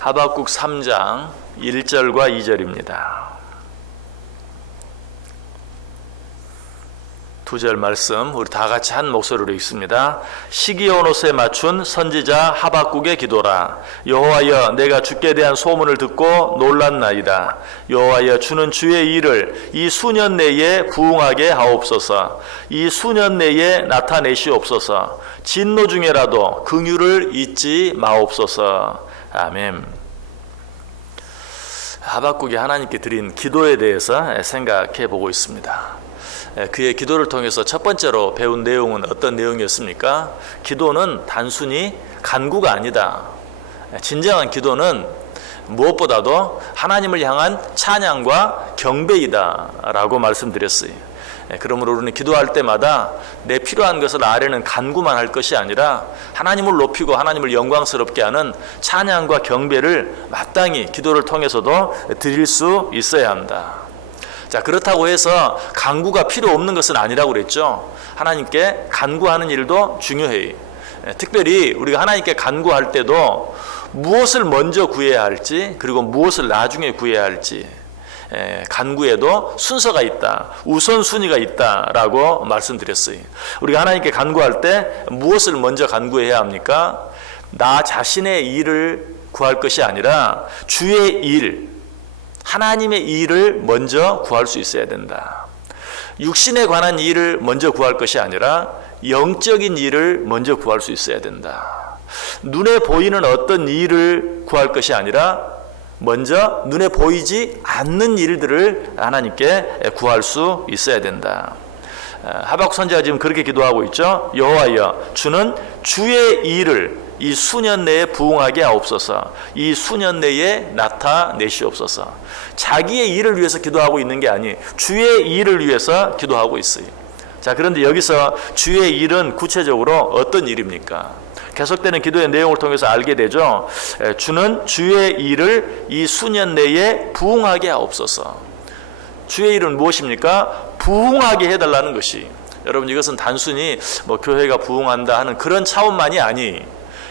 하박국 3장 1절과 2절입니다. 두 절 말씀 우리 다 같이 한 목소리로 읽습니다. 시기온옷에 맞춘 선지자 하박국의 기도라. 여호와여, 내가 주께 대한 소문을 듣고 놀랐나이다. 여호와여, 주는 주의 일을 이 수년 내에 부응하게 하옵소서. 이 수년 내에 나타내시옵소서. 진노 중에라도 긍휼을 잊지 마옵소서. 아멘. 하박국이 하나님께 드린 기도에 대해서 생각해 보고 있습니다. 그의 기도를 통해서 첫 번째로 배운 내용은 어떤 내용이었습니까? 기도는 단순히 간구가 아니다. 진정한 기도는 무엇보다도 하나님을 향한 찬양과 경배이다 라고 말씀드렸어요. 그러므로 우리는 기도할 때마다 내 필요한 것을 아뢰는 간구만 할 것이 아니라 하나님을 높이고 하나님을 영광스럽게 하는 찬양과 경배를 마땅히 기도를 통해서도 드릴 수 있어야 한다. 자, 그렇다고 해서 간구가 필요 없는 것은 아니라고 그랬죠. 하나님께 간구하는 일도 중요해요. 특별히 우리가 하나님께 간구할 때도 무엇을 먼저 구해야 할지, 그리고 무엇을 나중에 구해야 할지, 간구에도 순서가 있다, 우선순위가 있다라고 말씀드렸어요. 우리가 하나님께 간구할 때 무엇을 먼저 간구해야 합니까? 나 자신의 일을 구할 것이 아니라 주의 일, 하나님의 일을 먼저 구할 수 있어야 된다. 육신에 관한 일을 먼저 구할 것이 아니라 영적인 일을 먼저 구할 수 있어야 된다. 눈에 보이는 어떤 일을 구할 것이 아니라 먼저 눈에 보이지 않는 일들을 하나님께 구할 수 있어야 된다. 하박국 선지자가 지금 그렇게 기도하고 있죠. 여호와여, 주는 주의 일을 이 수년 내에 부응하게 하옵소서. 이 수년 내에 나타내시옵소서. 자기의 일을 위해서 기도하고 있는 게 아니, 주의 일을 위해서 기도하고 있어요. 자, 그런데 여기서 주의 일은 구체적으로 어떤 일입니까? 계속되는 기도의 내용을 통해서 알게 되죠. 주는 주의 일을 이 수년 내에 부응하게 하옵소서. 주의 일은 무엇입니까? 부응하게 해달라는 것이. 여러분, 이것은 단순히 교회가 부응한다 하는 그런 차원만이 아니,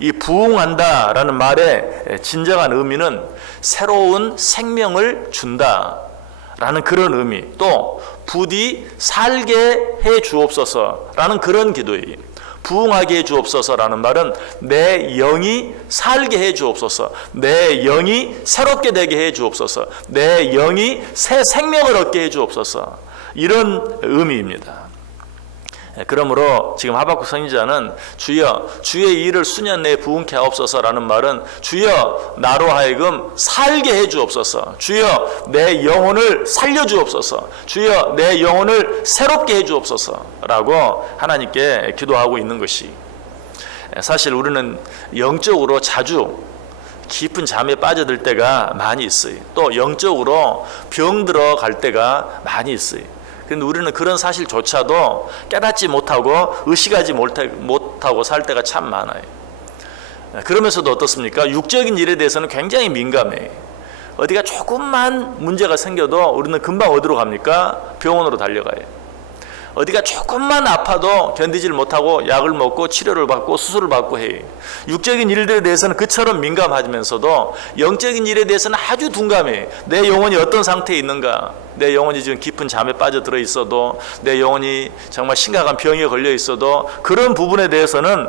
이 부응한다라는 말의 진정한 의미는 새로운 생명을 준다라는 그런 의미, 또 부디 살게 해 주옵소서라는 그런 기도예요. 부응하게 해 주옵소서라는 말은 내 영이 살게 해 주옵소서, 내 영이 새롭게 되게 해 주옵소서, 내 영이 새 생명을 얻게 해 주옵소서, 이런 의미입니다. 그러므로 지금 하박국 선지자는 주여, 주의 일을 수년 내에 부응케 하옵소서라는 말은 주여, 나로 하여금 살게 해 주옵소서, 주여, 내 영혼을 살려 주옵소서, 주여, 내 영혼을 새롭게 해 주옵소서라고 하나님께 기도하고 있는 것이, 사실 우리는 영적으로 자주 깊은 잠에 빠져들 때가 많이 있어요. 또 영적으로 병들어 갈 때가 많이 있어요. 그런데 우리는 그런 사실조차도 깨닫지 못하고 의식하지 못하고 살 때가 참 많아요. 그러면서도 어떻습니까? 육적인 일에 대해서는 굉장히 민감해요. 어디가 조금만 문제가 생겨도 우리는 금방 어디로 갑니까? 병원으로 달려가요. 어디가 조금만 아파도 견디질 못하고 약을 먹고 치료를 받고 수술을 받고 해요. 육적인 일들에 대해서는 그처럼 민감하면서도 영적인 일에 대해서는 아주 둔감해요. 내 영혼이 어떤 상태에 있는가, 내 영혼이 지금 깊은 잠에 빠져들어 있어도, 내 영혼이 정말 심각한 병에 걸려 있어도 그런 부분에 대해서는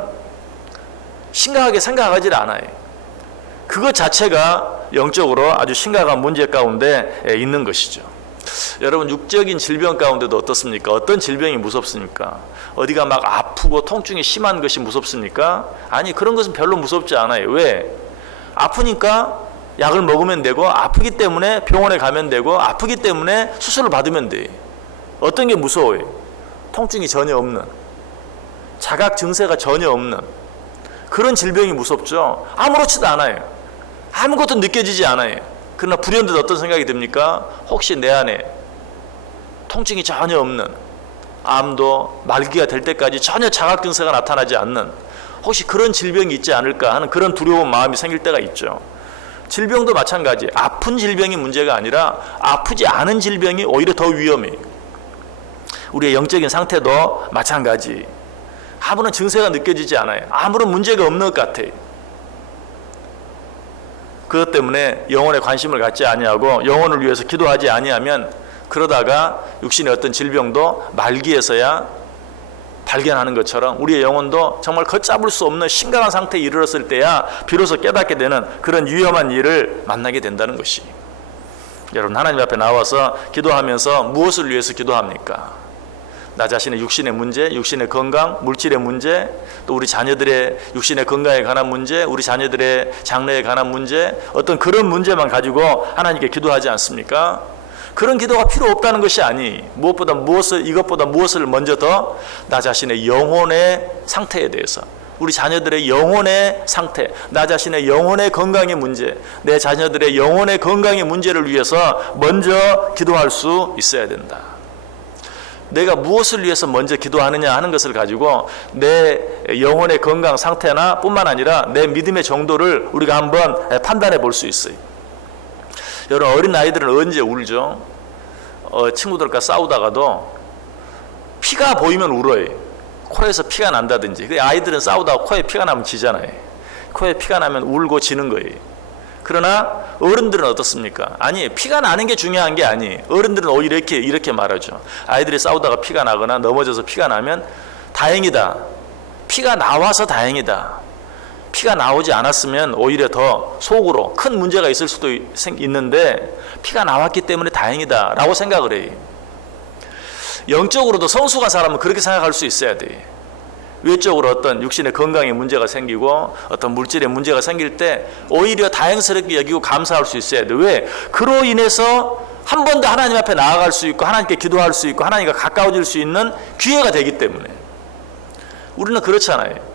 심각하게 생각하지 않아요. 그것 자체가 영적으로 아주 심각한 문제 가운데 있는 것이죠. 여러분, 육적인 질병 가운데도 어떻습니까? 어떤 질병이 무섭습니까? 어디가 막 아프고 통증이 심한 것이 무섭습니까? 아니, 그런 것은 별로 무섭지 않아요. 왜? 아프니까 약을 먹으면 되고, 아프기 때문에 병원에 가면 되고, 아프기 때문에 수술을 받으면 돼. 어떤 게 무서워요? 통증이 전혀 없는, 자각 증세가 전혀 없는 그런 질병이 무섭죠. 아무렇지도 않아요. 아무것도 느껴지지 않아요. 그러나 불현듯 어떤 생각이 듭니까? 혹시 내 안에 통증이 전혀 없는, 암도 말기가 될 때까지 전혀 자각 증세가 나타나지 않는, 혹시 그런 질병이 있지 않을까 하는 그런 두려운 마음이 생길 때가 있죠. 질병도 마찬가지. 아픈 질병이 문제가 아니라 아프지 않은 질병이 오히려 더 위험해요. 우리의 영적인 상태도 마찬가지. 아무런 증세가 느껴지지 않아요. 아무런 문제가 없는 것 같아요. 그것 때문에 영혼에 관심을 갖지 아니하고 영혼을 위해서 기도하지 아니하면 그러다가 육신의 어떤 질병도 말기에서야 발견하는 것처럼 우리의 영혼도 정말 걷잡을 수 없는 심각한 상태에 이르렀을 때야 비로소 깨닫게 되는 그런 위험한 일을 만나게 된다는 것이. 여러분, 하나님 앞에 나와서 기도하면서 무엇을 위해서 기도합니까? 나 자신의 육신의 문제, 육신의 건강, 물질의 문제, 또 우리 자녀들의 육신의 건강에 관한 문제, 우리 자녀들의 장래에 관한 문제, 어떤 그런 문제만 가지고 하나님께 기도하지 않습니까? 그런 기도가 필요 없다는 것이 아니, 이것보다 무엇을 먼저 더 나 자신의 영혼의 상태에 대해서, 우리 자녀들의 영혼의 상태, 나 자신의 영혼의 건강의 문제, 내 자녀들의 영혼의 건강의 문제를 위해서 먼저 기도할 수 있어야 된다. 내가 무엇을 위해서 먼저 기도하느냐 하는 것을 가지고 내 영혼의 건강 상태나 뿐만 아니라 내 믿음의 정도를 우리가 한번 판단해 볼 수 있어요. 여러분, 어린 아이들은 언제 울죠? 친구들과 싸우다가도 피가 보이면 울어요. 코에서 피가 난다든지. 아이들은 싸우다가 코에 피가 나면 지잖아요. 코에 피가 나면 울고 지는 거예요. 그러나 어른들은 어떻습니까? 아니, 피가 나는 게 중요한 게 아니. 어른들은 오히려 이렇게 말하죠. 아이들이 싸우다가 피가 나거나 넘어져서 피가 나면 다행이다. 피가 나와서 다행이다. 피가 나오지 않았으면 오히려 더 속으로 큰 문제가 있을 수도 있는데 피가 나왔기 때문에 다행이다 라고 생각을 해요. 영적으로도 성숙한 사람은 그렇게 생각할 수 있어야 돼. 외적으로 어떤 육신의 건강에 문제가 생기고 어떤 물질의 문제가 생길 때 오히려 다행스럽게 여기고 감사할 수 있어야 돼. 왜? 그로 인해서 한 번 더 하나님 앞에 나아갈 수 있고 하나님께 기도할 수 있고 하나님과 가까워질 수 있는 기회가 되기 때문에. 우리는 그렇잖아요.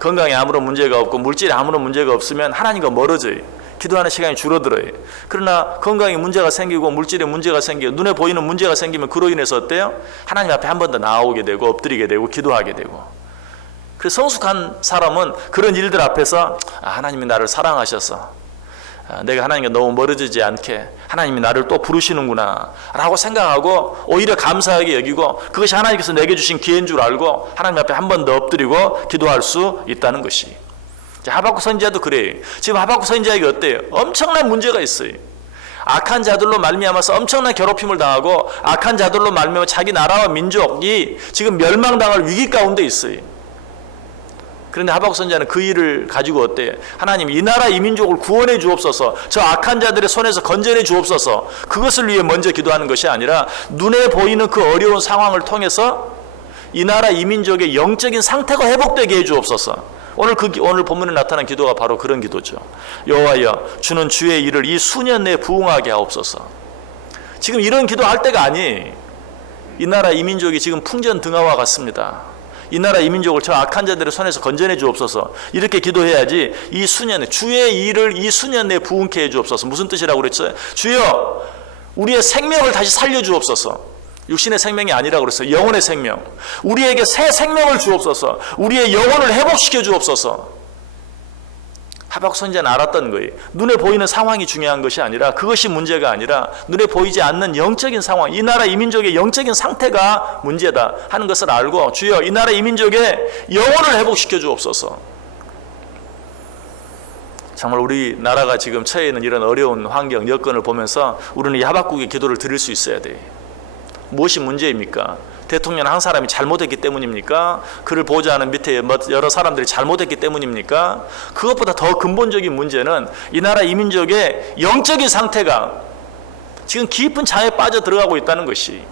건강에 아무런 문제가 없고 물질에 아무런 문제가 없으면 하나님과 멀어져요. 기도하는 시간이 줄어들어요. 그러나 건강에 문제가 생기고 물질에 문제가 생기고 눈에 보이는 문제가 생기면 그로 인해서 어때요? 하나님 앞에 한 번 더 나아오게 되고 엎드리게 되고 기도하게 되고. 그래서 성숙한 사람은 그런 일들 앞에서 하나님이 나를 사랑하셔서 내가 하나님과 너무 멀어지지 않게 하나님이 나를 또 부르시는구나 라고 생각하고 오히려 감사하게 여기고 그것이 하나님께서 내게 주신 기회인 줄 알고 하나님 앞에 한 번 더 엎드리고 기도할 수 있다는 것이. 하박국 선지자도 그래요. 지금 하박국 선지자에게 어때요? 엄청난 문제가 있어요. 악한 자들로 말미암아서 엄청난 괴롭힘을 당하고 악한 자들로 말미암아 자기 나라와 민족이 지금 멸망당할 위기 가운데 있어요. 그런데 하박국 선지자는 그 일을 가지고 어때요? 하나님, 이 나라 이 민족을 구원해 주옵소서, 저 악한 자들의 손에서 건져내 주옵소서, 그것을 위해 먼저 기도하는 것이 아니라 눈에 보이는 그 어려운 상황을 통해서 이 나라 이 민족의 영적인 상태가 회복되게 해 주옵소서. 오늘 본문에 나타난 기도가 바로 그런 기도죠. 여호와여, 주는 주의 일을 이 수년 내에 부응하게 하옵소서. 지금 이런 기도할 때가 아니. 이 나라 이 민족이 지금 풍전등화와 같습니다. 이 나라 이 민족을 저 악한 자들의 손에서 건져내 주옵소서. 이렇게 기도해야지. 이 수년, 주의 일을 이 수년 내에 부응케 해 주옵소서. 무슨 뜻이라고 그랬어요? 주여, 우리의 생명을 다시 살려 주옵소서. 육신의 생명이 아니라고 그랬어요. 영혼의 생명. 우리에게 새 생명을 주옵소서. 우리의 영혼을 회복시켜 주옵소서. 하박국 선지자는 알았던 거예요. 눈에 보이는 상황이 중요한 것이 아니라, 그것이 문제가 아니라 눈에 보이지 않는 영적인 상황, 이 나라 이 민족의 영적인 상태가 문제다 하는 것을 알고, 주여 이 나라 이 민족의 영혼을 회복시켜 주옵소서. 정말 우리나라가 지금 처해 있는 이런 어려운 환경, 여건을 보면서 우리는 이 하박국의 기도를 드릴 수 있어야 돼요. 무엇이 문제입니까? 대통령 한 사람이 잘못했기 때문입니까? 그를 보좌하는 밑에 여러 사람들이 잘못했기 때문입니까? 그것보다 더 근본적인 문제는 이 나라 이 민족의 영적인 상태가 지금 깊은 잠에 빠져 들어가고 있다는 것이,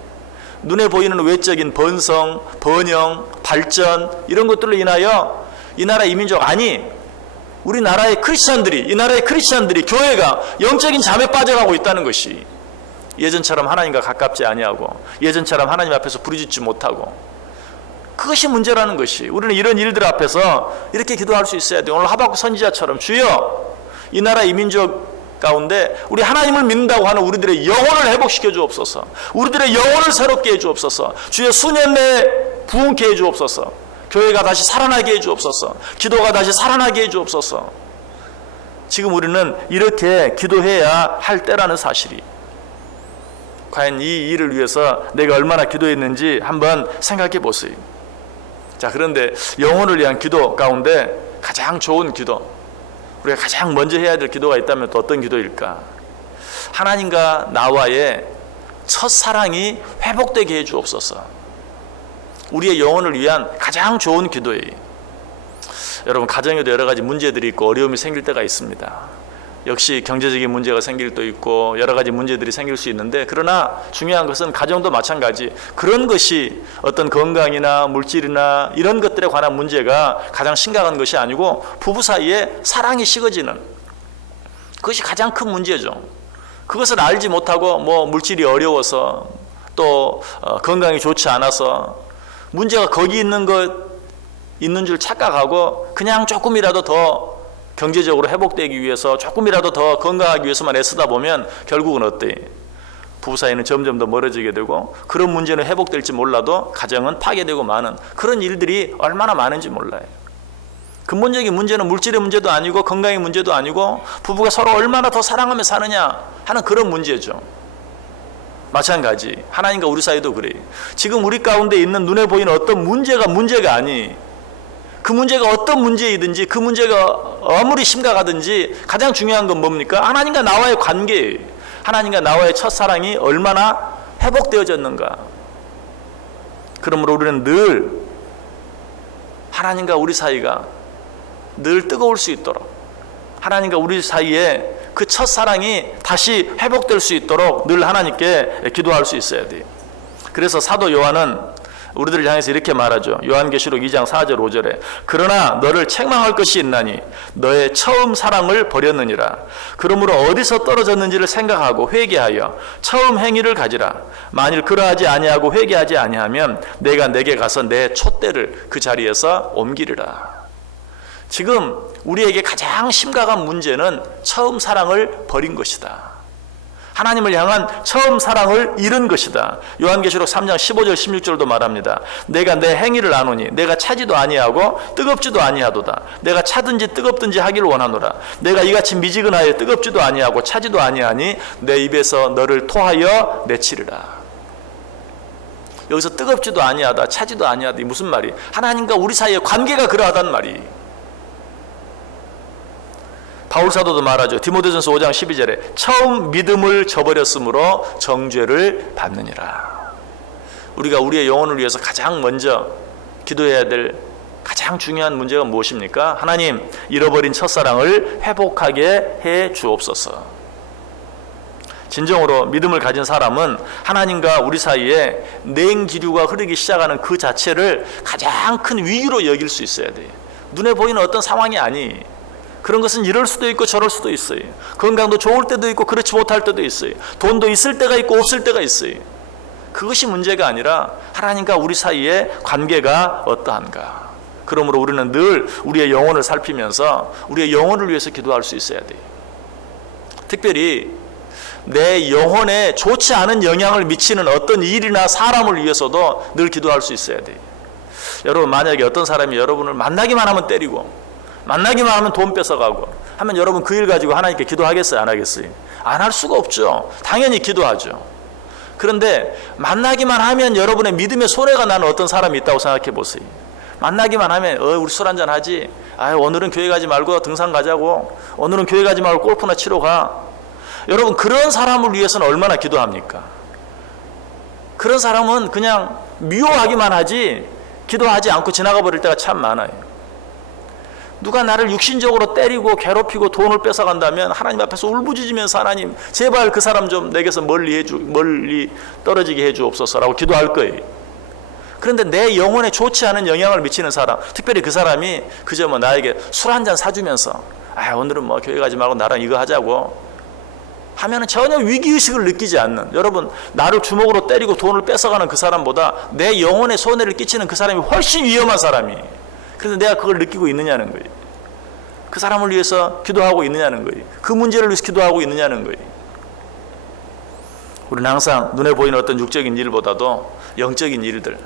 눈에 보이는 외적인 번성, 번영, 발전 이런 것들로 인하여 이 나라 이 민족, 아니 우리나라의 크리스찬들이, 이 나라의 크리스찬들이, 교회가 영적인 잠에 빠져가고 있다는 것이, 예전처럼 하나님과 가깝지 아니하고 예전처럼 하나님 앞에서 부르짖지 못하고, 그것이 문제라는 것이. 우리는 이런 일들 앞에서 이렇게 기도할 수 있어야 돼요. 오늘 하박국 선지자처럼, 주여 이 나라 이 민족 가운데 우리 하나님을 믿는다고 하는 우리들의 영혼을 회복시켜 주옵소서. 우리들의 영혼을 새롭게 해 주옵소서. 주여 수년 내에 부흥케 해 주옵소서. 교회가 다시 살아나게 해 주옵소서. 기도가 다시 살아나게 해 주옵소서. 지금 우리는 이렇게 기도해야 할 때라는 사실이. 과연 이 일을 위해서 내가 얼마나 기도했는지 한번 생각해 보세요. 자, 그런데 영혼을 위한 기도 가운데 가장 좋은 기도, 우리가 가장 먼저 해야 될 기도가 있다면 또 어떤 기도일까? 하나님과 나와의 첫사랑이 회복되게 해 주옵소서. 우리의 영혼을 위한 가장 좋은 기도예요. 여러분, 가정에도 여러 가지 문제들이 있고 어려움이 생길 때가 있습니다. 역시 경제적인 문제가 생길 때도 있고 여러 가지 문제들이 생길 수 있는데, 그러나 중요한 것은 가정도 마찬가지, 그런 것이 어떤 건강이나 물질이나 이런 것들에 관한 문제가 가장 심각한 것이 아니고 부부 사이에 사랑이 식어지는 그것이 가장 큰 문제죠. 그것을 알지 못하고 물질이 어려워서 또 건강이 좋지 않아서 문제가 거기 있는 줄 착각하고 그냥 조금이라도 더 경제적으로 회복되기 위해서 조금이라도 더 건강하기 위해서만 애쓰다 보면 결국은 어때? 부부 사이는 점점 더 멀어지게 되고 그런 문제는 회복될지 몰라도 가정은 파괴되고 마는 그런 일들이 얼마나 많은지 몰라요. 근본적인 문제는 물질의 문제도 아니고 건강의 문제도 아니고 부부가 서로 얼마나 더 사랑하며 사느냐 하는 그런 문제죠. 마찬가지 하나님과 우리 사이도 그래요. 지금 우리 가운데 있는 눈에 보이는 어떤 문제가 아니, 그 문제가 어떤 문제이든지 그 문제가 아무리 심각하든지 가장 중요한 건 뭡니까? 하나님과 나와의 관계예요. 하나님과 나와의 첫사랑이 얼마나 회복되어졌는가. 그러므로 우리는 늘 하나님과 우리 사이가 늘 뜨거울 수 있도록, 하나님과 우리 사이에 그 첫사랑이 다시 회복될 수 있도록 늘 하나님께 기도할 수 있어야 돼요. 그래서 사도 요한은 우리들을 향해서 이렇게 말하죠. 요한계시록 2장 4절 5절에 그러나 너를 책망할 것이 있나니 너의 처음 사랑을 버렸느니라. 그러므로 어디서 떨어졌는지를 생각하고 회개하여 처음 행위를 가지라. 만일 그러하지 아니하고 회개하지 아니하면 내가 내게 가서 내 촛대를 그 자리에서 옮기리라. 지금 우리에게 가장 심각한 문제는 처음 사랑을 버린 것이다. 하나님을 향한 처음 사랑을 잃은 것이다. 요한계시록 3장 15절 16절도 말합니다. 내가 내 행위를 아노니 내가 차지도 아니하고 뜨겁지도 아니하도다. 내가 차든지 뜨겁든지 하기를 원하노라. 내가 이같이 미지근하여 뜨겁지도 아니하고 차지도 아니하니 내 입에서 너를 토하여 내치리라. 여기서 뜨겁지도 아니하다, 차지도 아니하다, 이 무슨 말이? 하나님과 우리 사이의 관계가 그러하단 말이. 바울 사도도 말하죠. 디모데전서 5장 12절에 처음 믿음을 저버렸으므로 정죄를 받느니라. 우리가 우리의 영혼을 위해서 가장 먼저 기도해야 될 가장 중요한 문제가 무엇입니까? 하나님, 잃어버린 첫사랑을 회복하게 해 주옵소서. 진정으로 믿음을 가진 사람은 하나님과 우리 사이에 냉기류가 흐르기 시작하는 그 자체를 가장 큰 위기로 여길 수 있어야 돼요. 눈에 보이는 어떤 상황이 아니, 그런 것은 이럴 수도 있고 저럴 수도 있어요. 건강도 좋을 때도 있고 그렇지 못할 때도 있어요. 돈도 있을 때가 있고 없을 때가 있어요. 그것이 문제가 아니라 하나님과 우리 사이의 관계가 어떠한가. 그러므로 우리는 늘 우리의 영혼을 살피면서 우리의 영혼을 위해서 기도할 수 있어야 돼요. 특별히 내 영혼에 좋지 않은 영향을 미치는 어떤 일이나 사람을 위해서도 늘 기도할 수 있어야 돼요. 여러분, 만약에 어떤 사람이 여러분을 만나기만 하면 때리고 만나기만 하면 돈 뺏어가고 하면 여러분 그 일 가지고 하나님께 기도하겠어요? 안 하겠어요? 안 할 수가 없죠. 당연히 기도하죠. 그런데 만나기만 하면 여러분의 믿음의 손해가 나는 어떤 사람이 있다고 생각해 보세요. 만나기만 하면 우리 술 한잔 하지, 오늘은 교회 가지 말고 등산 가자고, 오늘은 교회 가지 말고 골프나 치러 가. 여러분, 그런 사람을 위해서는 얼마나 기도합니까? 그런 사람은 그냥 미워하기만 하지 기도하지 않고 지나가 버릴 때가 참 많아요. 누가 나를 육신적으로 때리고 괴롭히고 돈을 뺏어간다면 하나님 앞에서 울부짖으면서 하나님 제발 그 사람 좀 내게서 멀리 떨어지게 해주옵소서라고 기도할 거예요. 그런데 내 영혼에 좋지 않은 영향을 미치는 사람, 특별히 그 사람이 그저 나에게 술 한잔 사주면서 오늘은 교회 가지 말고 나랑 이거 하자고 하면은 전혀 위기의식을 느끼지 않는, 여러분, 나를 주먹으로 때리고 돈을 뺏어가는 그 사람보다 내 영혼에 손해를 끼치는 그 사람이 훨씬 위험한 사람이. 그래서 내가 그걸 느끼고 있느냐는 거예요. 그 사람을 위해서 기도하고 있느냐는 거예요. 그 문제를 위해서 기도하고 있느냐는 거예요. 우리는 항상 눈에 보이는 어떤 육적인 일보다도 영적인 일들,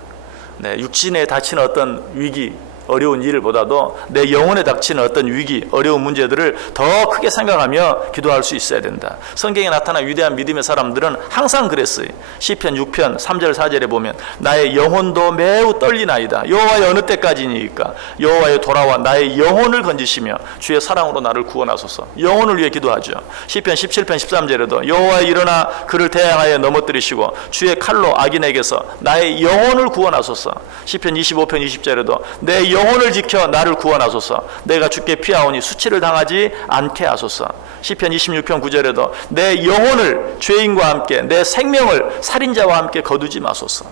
육신에 닥치는 어떤 위기, 어려운 일보다도 내 영혼에 닥치는 어떤 위기, 어려운 문제들을 더 크게 생각하며 기도할 수 있어야 된다. 성경에 나타난 위대한 믿음의 사람들은 항상 그랬어요. 시편 6편 3절 4절에 보면 나의 영혼도 매우 떨리나이다. 여호와의 어느 때까지니까 여호와의 돌아와 나의 영혼을 건지시며 주의 사랑으로 나를 구원하소서. 영혼을 위해 기도하죠. 시편 17편 13절에도 여호와 일어나 그를 대항하여 넘어뜨리시고 주의 칼로 악인에게서 나의 영혼을 구원하소서. 시편 25편 20절에도 내 영혼을 지켜 나를 구원하소서. 내가 주께 피하오니 수치를 당하지 않게 하소서. 시편 26편 9절에도 내 영혼을 죄인과 함께 내 생명을 살인자와 함께 거두지 마소서.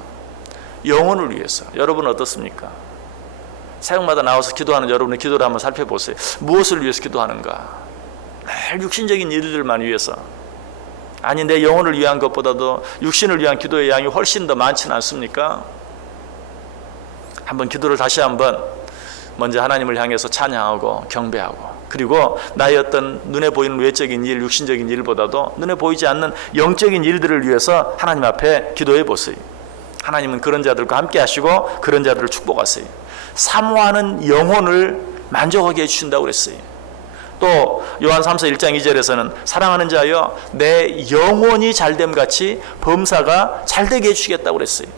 영혼을 위해서. 여러분 어떻습니까? 새벽마다 나와서 기도하는 여러분의 기도를 한번 살펴보세요. 무엇을 위해서 기도하는가? 늘 육신적인 일들만 위해서. 아니 내 영혼을 위한 것보다도 육신을 위한 기도의 양이 훨씬 더 많지는 않습니까? 한번 기도를 다시 한번 먼저 하나님을 향해서 찬양하고 경배하고, 그리고 나의 어떤 눈에 보이는 외적인 일, 육신적인 일보다도 눈에 보이지 않는 영적인 일들을 위해서 하나님 앞에 기도해 보세요. 하나님은 그런 자들과 함께 하시고 그런 자들을 축복하세요. 사모하는 영혼을 만족하게 해주신다고 그랬어요. 또 요한 3서 1장 2절에서는 사랑하는 자여 내 영혼이 잘됨 같이 범사가 잘되게 해주시겠다고 그랬어요.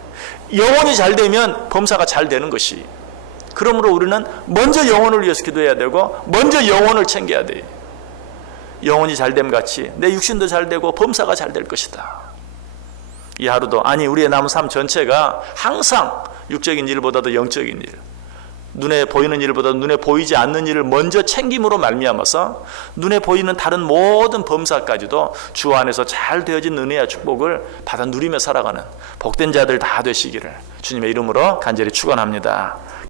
영혼이 잘되면 범사가 잘 되는 것이. 그러므로 우리는 먼저 영혼을 위해서 기도해야 되고 먼저 영혼을 챙겨야 돼요. 영혼이 잘됨 같이 내 육신도 잘되고 범사가 잘 될 것이다. 이 하루도, 아니 우리의 남은 삶 전체가 항상 육적인 일보다도 영적인 일, 눈에 보이는 일보다 눈에 보이지 않는 일을 먼저 챙김으로 말미암아서 눈에 보이는 다른 모든 범사까지도 주 안에서 잘 되어진 은혜와 축복을 받아 누리며 살아가는 복된 자들 다 되시기를 주님의 이름으로 간절히 축원합니다.